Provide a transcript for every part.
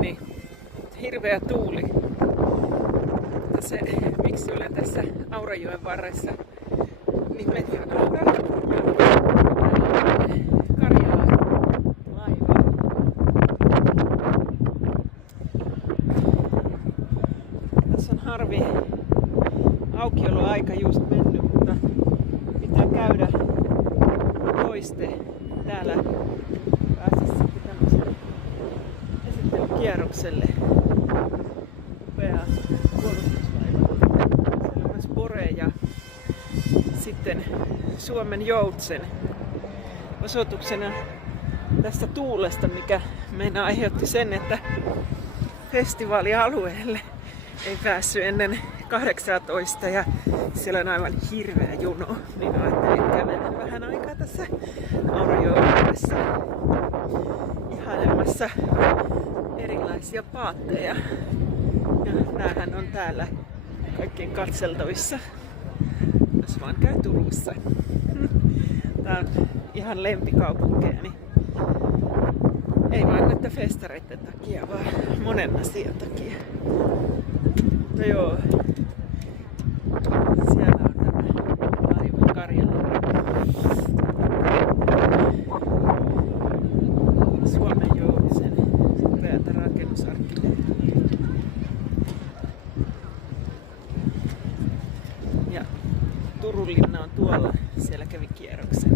niin hirveä tuuli. Se, miksi olen tässä Aurajoen varressa, niin meni Karjalan laiva. Tässä on harvi aukioloaika just mennyt, mutta pitää käydä toiste täällä. Pääsis sitten tämmöiselle esittelykierrokselle. Upea puolustuslaiva. Siellä on myös Bore ja sitten Suomen Joutsen. Osoituksena tästä tuulesta, mikä meidän aiheutti sen, että festivaalialueelle ei päässyt ennen 18 ja siellä on aivan hirveä jono, niin ajattelin kävellä vähän aikaa tässä Aurajoessa ihailemassa erilaisia paatteja. Ja näähän on täällä kaikkien katseltavissa, jos vaan käy Turussa. Tää on ihan lempikaupunkeeni. Ei vain näiden festareiden takia, vaan monen asian takia. Mutta joo, siellä on tämä laiva Karjala. Suomen Joutsen upeata rakennusarkkitehtuuria. Ja Turun linna on tuolla, siellä kävi kierroksen.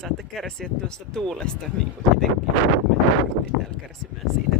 Saatte kärsiä tuosta tuulesta, niin kuin itsekin. Me jouduttiin täällä kärsimään siitä.